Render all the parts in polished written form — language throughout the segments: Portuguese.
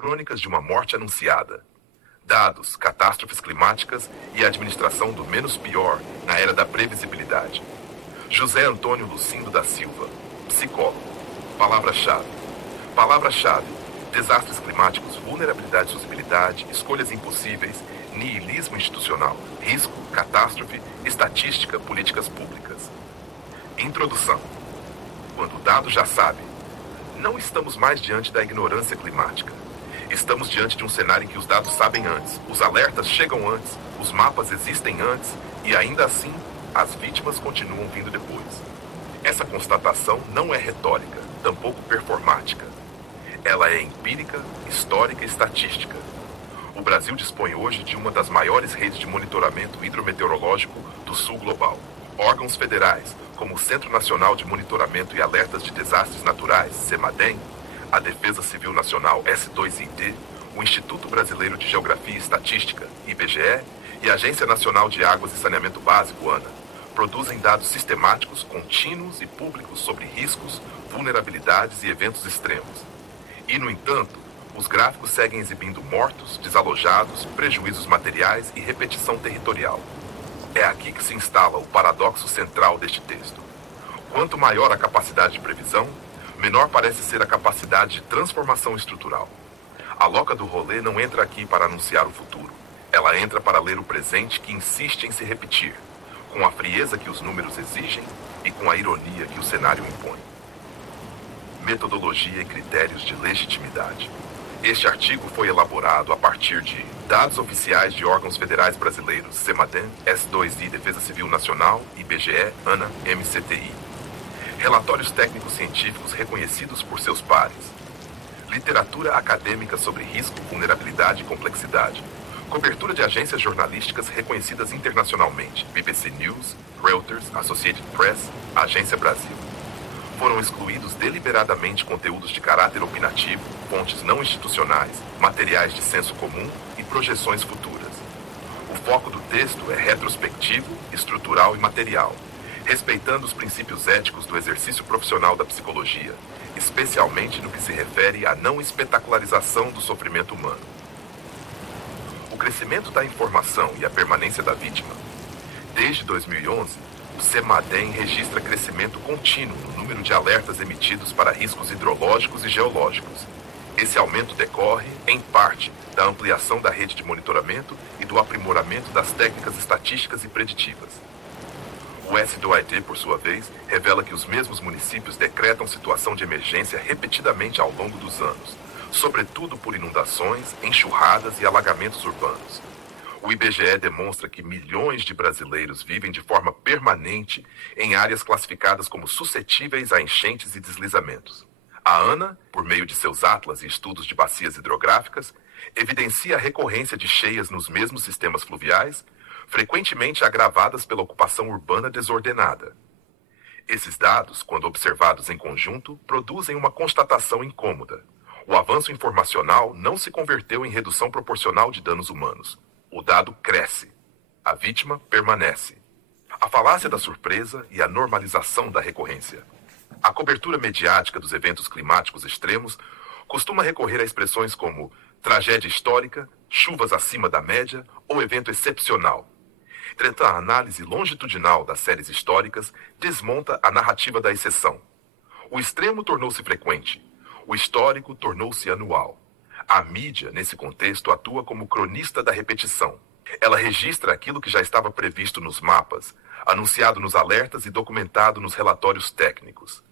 Crônicas de uma morte anunciada. Dados, catástrofes climáticas e a administração do menos pior na era da previsibilidade. José Antônio Lucindo da Silva, psicólogo. Palavra-chave. Palavra-chave: desastres climáticos, vulnerabilidade e sociabilidade, escolhas impossíveis, niilismo institucional, risco, catástrofe, estatística, políticas públicas. Introdução. Quando o dado já sabe, não estamos mais diante da ignorância climática. Estamos diante de um cenário em que os dados sabem antes, os alertas chegam antes, os mapas existem antes e ainda assim as vítimas continuam vindo depois. Essa constatação não é retórica, tampouco performática. Ela é empírica, histórica e estatística. O Brasil dispõe hoje de uma das maiores redes de monitoramento hidrometeorológico do sul global. Órgãos federais, como o Centro Nacional de Monitoramento e Alertas de Desastres Naturais, CEMADEM, a Defesa Civil Nacional S2ID, o Instituto Brasileiro de Geografia e Estatística, IBGE, e a Agência Nacional de Águas e Saneamento Básico, ANA, produzem dados sistemáticos, contínuos e públicos sobre riscos, vulnerabilidades e eventos extremos. E, no entanto, os gráficos seguem exibindo mortos, desalojados, prejuízos materiais e repetição territorial. É aqui que se instala o paradoxo central deste texto. Quanto maior a capacidade de previsão, menor parece ser a capacidade de transformação estrutural. A loca do rolê não entra aqui para anunciar o futuro. Ela entra para ler o presente que insiste em se repetir, com a frieza que os números exigem e com a ironia que o cenário impõe. Metodologia e critérios de legitimidade. Este artigo foi elaborado a partir de dados oficiais de órgãos federais brasileiros, CEMADEM, S2I, Defesa Civil Nacional, IBGE, ANA, MCTI. Relatórios técnicos científicos reconhecidos por seus pares. Literatura acadêmica sobre risco, vulnerabilidade e complexidade. Cobertura de agências jornalísticas reconhecidas internacionalmente, BBC News, Reuters, Associated Press, Agência Brasil. Foram excluídos deliberadamente conteúdos de caráter opinativo, fontes não institucionais, materiais de senso comum e projeções futuras. O foco do texto é retrospectivo, estrutural e material, respeitando os princípios éticos do exercício profissional da psicologia, especialmente no que se refere à não espetacularização do sofrimento humano. O crescimento da informação e a permanência da vítima. Desde 2011, o CEMADEM registra crescimento contínuo no número de alertas emitidos para riscos hidrológicos e geológicos. Esse aumento decorre, em parte, da ampliação da rede de monitoramento e do aprimoramento das técnicas estatísticas e preditivas. O S2ID, por sua vez, revela que os mesmos municípios decretam situação de emergência repetidamente ao longo dos anos, sobretudo por inundações, enxurradas e alagamentos urbanos. O IBGE demonstra que milhões de brasileiros vivem de forma permanente em áreas classificadas como suscetíveis a enchentes e deslizamentos. A ANA, por meio de seus atlas e estudos de bacias hidrográficas, evidencia a recorrência de cheias nos mesmos sistemas fluviais, frequentemente agravadas pela ocupação urbana desordenada. Esses dados, quando observados em conjunto, produzem uma constatação incômoda. O avanço informacional não se converteu em redução proporcional de danos humanos. O dado cresce. A vítima permanece. A falácia da surpresa e a normalização da recorrência. A cobertura mediática dos eventos climáticos extremos costuma recorrer a expressões como tragédia histórica, chuvas acima da média ou evento excepcional. Entretanto, a análise longitudinal das séries históricas desmonta a narrativa da exceção. O extremo tornou-se frequente. O histórico tornou-se anual. A mídia, nesse contexto, atua como cronista da repetição. Ela registra aquilo que já estava previsto nos mapas, anunciado nos alertas e documentado nos relatórios técnicos.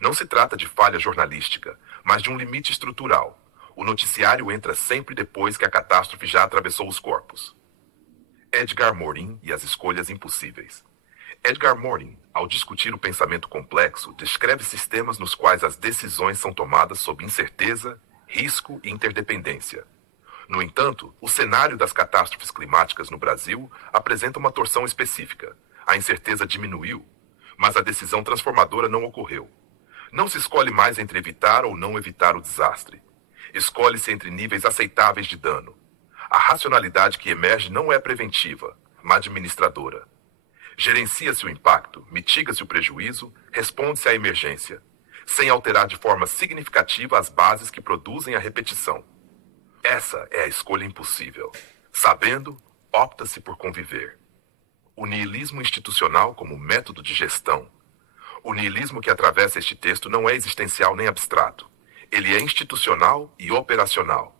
Não se trata de falha jornalística, mas de um limite estrutural. O noticiário entra sempre depois que a catástrofe já atravessou os corpos. Edgar Morin e as escolhas impossíveis. Edgar Morin, ao discutir o pensamento complexo, descreve sistemas nos quais as decisões são tomadas sob incerteza, risco e interdependência. No entanto, o cenário das catástrofes climáticas no Brasil apresenta uma torção específica. A incerteza diminuiu, mas a decisão transformadora não ocorreu. Não se escolhe mais entre evitar ou não evitar o desastre. Escolhe-se entre níveis aceitáveis de dano. A racionalidade que emerge não é preventiva, mas administradora. Gerencia-se o impacto, mitiga-se o prejuízo, responde-se à emergência, sem alterar de forma significativa as bases que produzem a repetição. Essa é a escolha impossível. Sabendo, opta-se por conviver. O niilismo institucional como método de gestão. O niilismo que atravessa este texto não é existencial nem abstrato. Ele é institucional e operacional.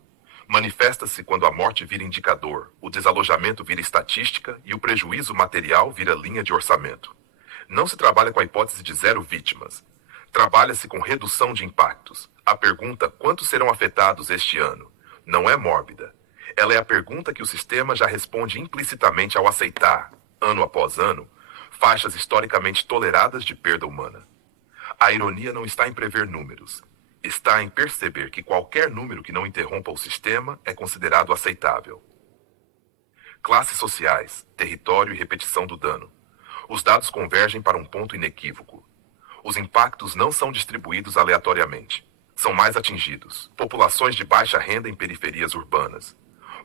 Manifesta-se quando a morte vira indicador, o desalojamento vira estatística e o prejuízo material vira linha de orçamento. Não se trabalha com a hipótese de zero vítimas. Trabalha-se com redução de impactos. A pergunta quantos serão afetados este ano não é mórbida. Ela é a pergunta que o sistema já responde implicitamente ao aceitar, ano após ano, faixas historicamente toleradas de perda humana. A ironia não está em prever números. Está em perceber que qualquer número que não interrompa o sistema é considerado aceitável. Classes sociais, território e repetição do dano. Os dados convergem para um ponto inequívoco. Os impactos não são distribuídos aleatoriamente. São mais atingidos. Populações de baixa renda em periferias urbanas.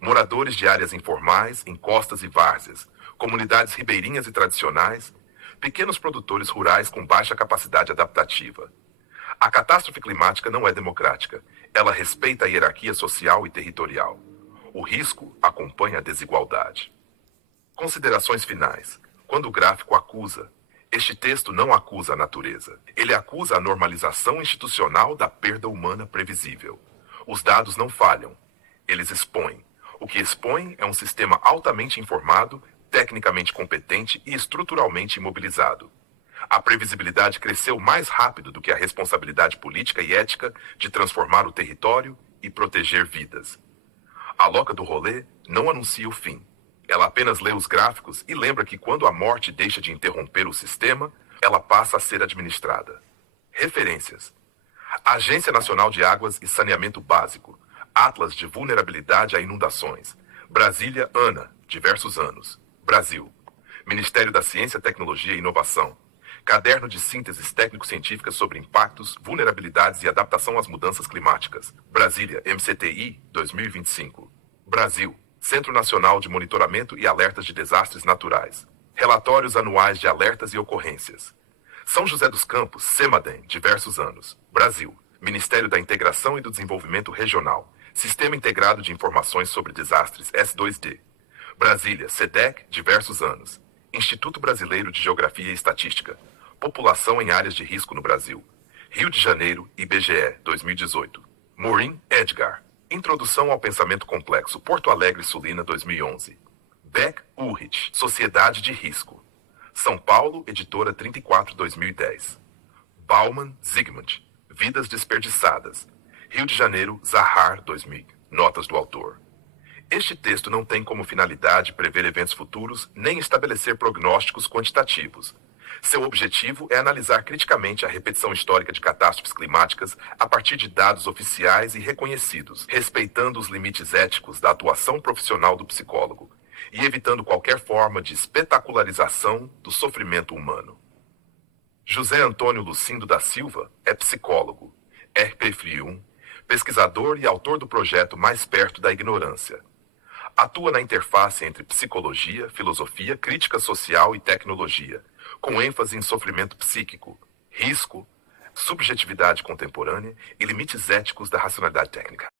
Moradores de áreas informais, em costas e várzeas. Comunidades ribeirinhas e tradicionais. Pequenos produtores rurais com baixa capacidade adaptativa. A catástrofe climática não é democrática. Ela respeita a hierarquia social e territorial. O risco acompanha a desigualdade. Considerações finais. Quando o gráfico acusa, este texto não acusa a natureza. Ele acusa a normalização institucional da perda humana previsível. Os dados não falham. Eles expõem. O que expõem é um sistema altamente informado, tecnicamente competente e estruturalmente imobilizado. A previsibilidade cresceu mais rápido do que a responsabilidade política e ética de transformar o território e proteger vidas. A loca do rolê não anuncia o fim. Ela apenas lê os gráficos e lembra que quando a morte deixa de interromper o sistema, ela passa a ser administrada. Referências: Agência Nacional de Águas e Saneamento Básico, Atlas de Vulnerabilidade a Inundações, Brasília, ANA, diversos anos, Brasil, Ministério da Ciência, Tecnologia e Inovação, Caderno de Sínteses Técnico-Científicas sobre Impactos, Vulnerabilidades e Adaptação às Mudanças Climáticas, Brasília, MCTI, 2025, Brasil, Centro Nacional de Monitoramento e Alertas de Desastres Naturais, Relatórios Anuais de Alertas e Ocorrências, São José dos Campos, CEMADEM, diversos anos, Brasil, Ministério da Integração e do Desenvolvimento Regional, Sistema Integrado de Informações sobre Desastres, S2D, Brasília, SEDEC, diversos anos, Instituto Brasileiro de Geografia e Estatística, População em Áreas de Risco no Brasil, Rio de Janeiro, IBGE, 2018. Morin, Edgar. Introdução ao Pensamento Complexo, Porto Alegre, Sulina, 2011. Beck, Ulrich, Sociedade de Risco. São Paulo, Editora 34, 2010. Bauman, Zygmunt, Vidas Desperdiçadas. Rio de Janeiro, Zahar, 2000. Notas do autor. Este texto não tem como finalidade prever eventos futuros nem estabelecer prognósticos quantitativos. Seu objetivo é analisar criticamente a repetição histórica de catástrofes climáticas a partir de dados oficiais e reconhecidos, respeitando os limites éticos da atuação profissional do psicólogo e evitando qualquer forma de espetacularização do sofrimento humano. José Antônio Lucindo da Silva é psicólogo, RP-FRI1, pesquisador e autor do projeto Mais Perto da Ignorância. Atua na interface entre psicologia, filosofia, crítica social e tecnologia, com ênfase em sofrimento psíquico, risco, subjetividade contemporânea e limites éticos da racionalidade técnica.